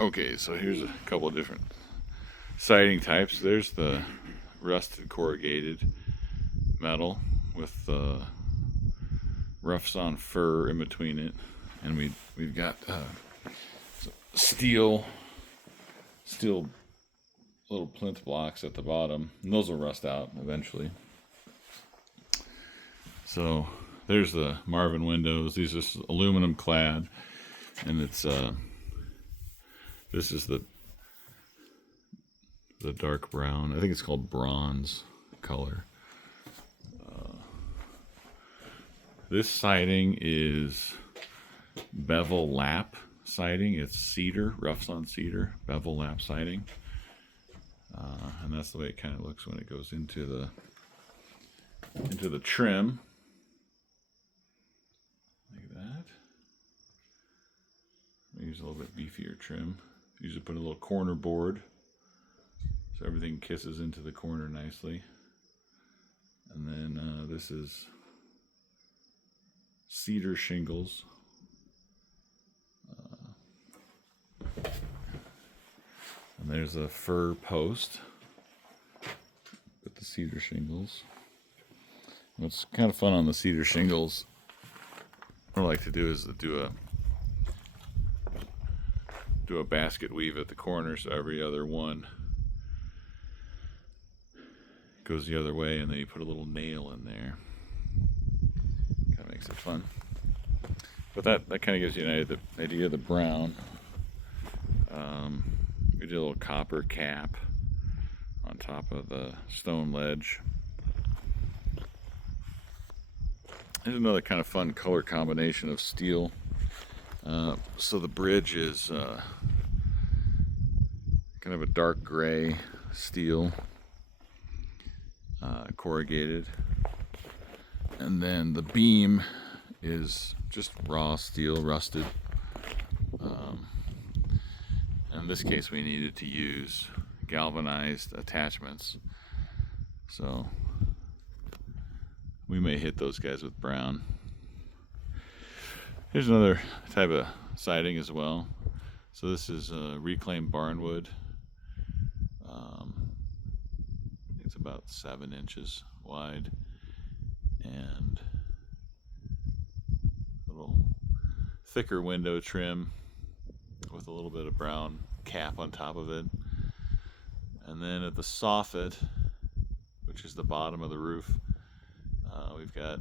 Okay, so here's a couple of different siding types. There's the rusted corrugated metal with rough sawn fir in between it, and we've got steel little plinth blocks at the bottom, and those will rust out eventually. So there's the Marvin windows. These are aluminum clad, and it's this is the dark brown. I think it's called bronze color. This siding is bevel lap siding. It's cedar, rough sawn cedar, bevel lap siding. And that's the way it kind of looks when it goes into the trim. Like that. I use a little bit beefier trim. Usually put a little corner board so everything kisses into the corner nicely. And then this is cedar shingles. And there's a fir post with the cedar shingles. What's kind of fun on the cedar shingles, what I like to do is to do a basket weave at the corner, so every other one goes the other way, and then you put a little nail in there. Kind of makes it fun. But that kind of gives you an idea of the brown. We did a little copper cap on top of the stone ledge. There's another kind of fun color combination of steel. So the bridge is kind of a dark gray steel, corrugated. And then the beam is just raw steel, rusted. In this case, we needed to use galvanized attachments. So we may hit those guys with brown. Here's another type of siding as well. So this is reclaimed barnwood. It's about 7 inches wide, and a little thicker window trim with a little bit of brown cap on top of it. And then at the soffit, which is the bottom of the roof, we've got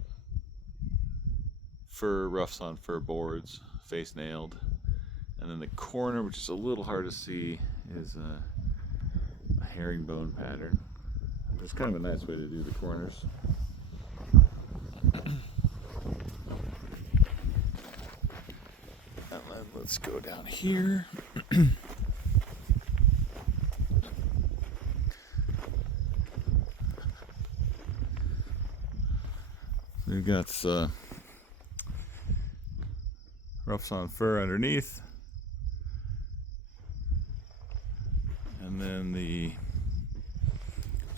fir, rough sawn fir boards, face nailed. And then the corner, which is a little hard to see, is a herringbone pattern. It's kind of a nice way to do the corners. And then let's go down here. We've got rough sawn fir underneath, and then the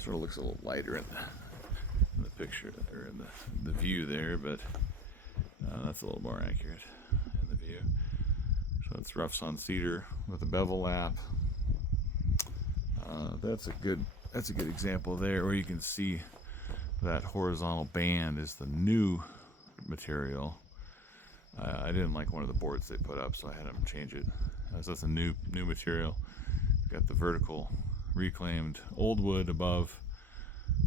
sort of looks a little lighter in the picture, or in the view there, but that's a little more accurate in the view. So it's rough sawn cedar with a bevel lap. That's a good example there, where you can see that horizontal band is the new material. I didn't like one of the boards they put up, so I had them change it. So that's a new material. Got the vertical reclaimed old wood above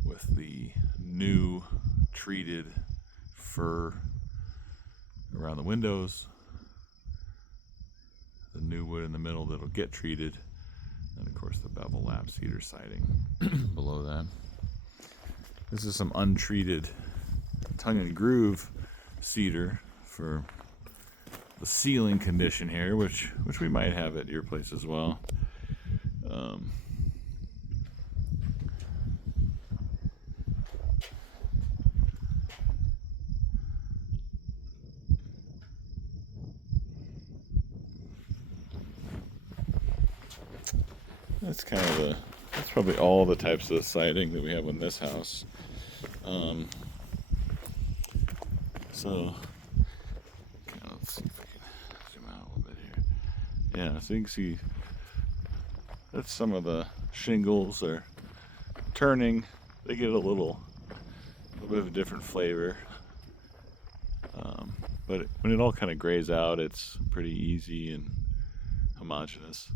with the new treated fir around the windows. The new wood in the middle that'll get treated, and of course the bevel lap cedar siding below that. This is some untreated tongue and groove cedar for the ceiling condition here, which we might have at your place as well. That's probably all the types of siding that we have in this house. So let's see if I can zoom out a little bit here. Yeah, so you can see that's some of the shingles are turning. They get a little bit of a different flavor. But when it all kind of grays out, it's pretty easy and homogeneous.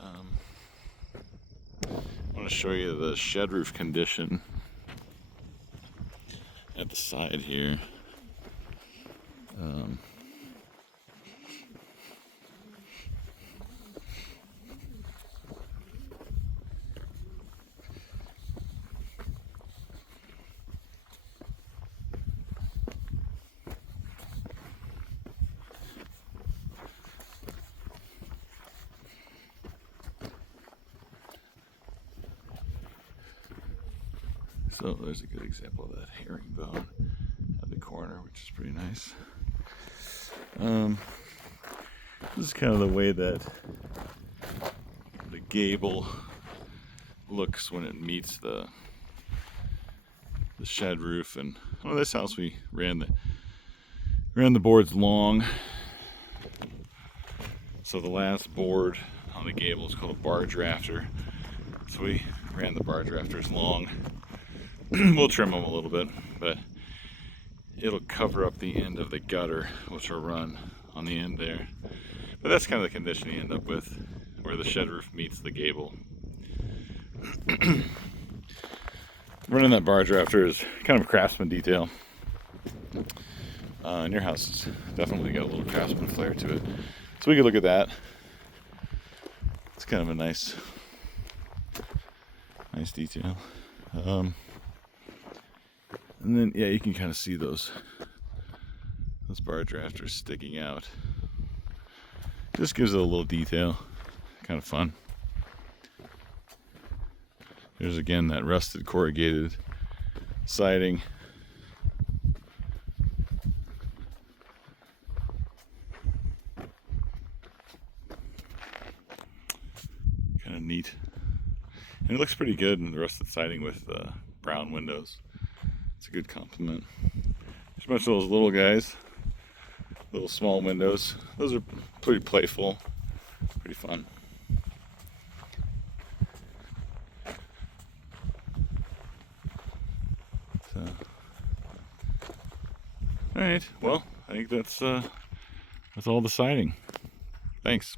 I want to show you the shed roof condition at the side here. So there's a good example of that herringbone at the corner, which is pretty nice. This is kind of the way that the gable looks when it meets the shed roof. And on this house we ran the boards long. So the last board on the gable is called a bar drafter. So we ran the bar drafters long. We'll trim them a little bit, but it'll cover up the end of the gutter, which will run on the end there. But that's kind of the condition you end up with, where the shed roof meets the gable. Running that bar drafter is kind of a craftsman detail. And your house has definitely got a little craftsman flair to it. So we could look at that. It's kind of a nice detail. And then, yeah, you can kind of see those bar drafters sticking out. Just gives it a little detail. Kind of fun. There's again that rusted corrugated siding. Kind of neat. And it looks pretty good in the rusted siding with brown windows. It's a good compliment. There's a bunch of those little guys, little small windows. Those are pretty playful, pretty fun. So, all right. Well, I think that's all the siding. Thanks.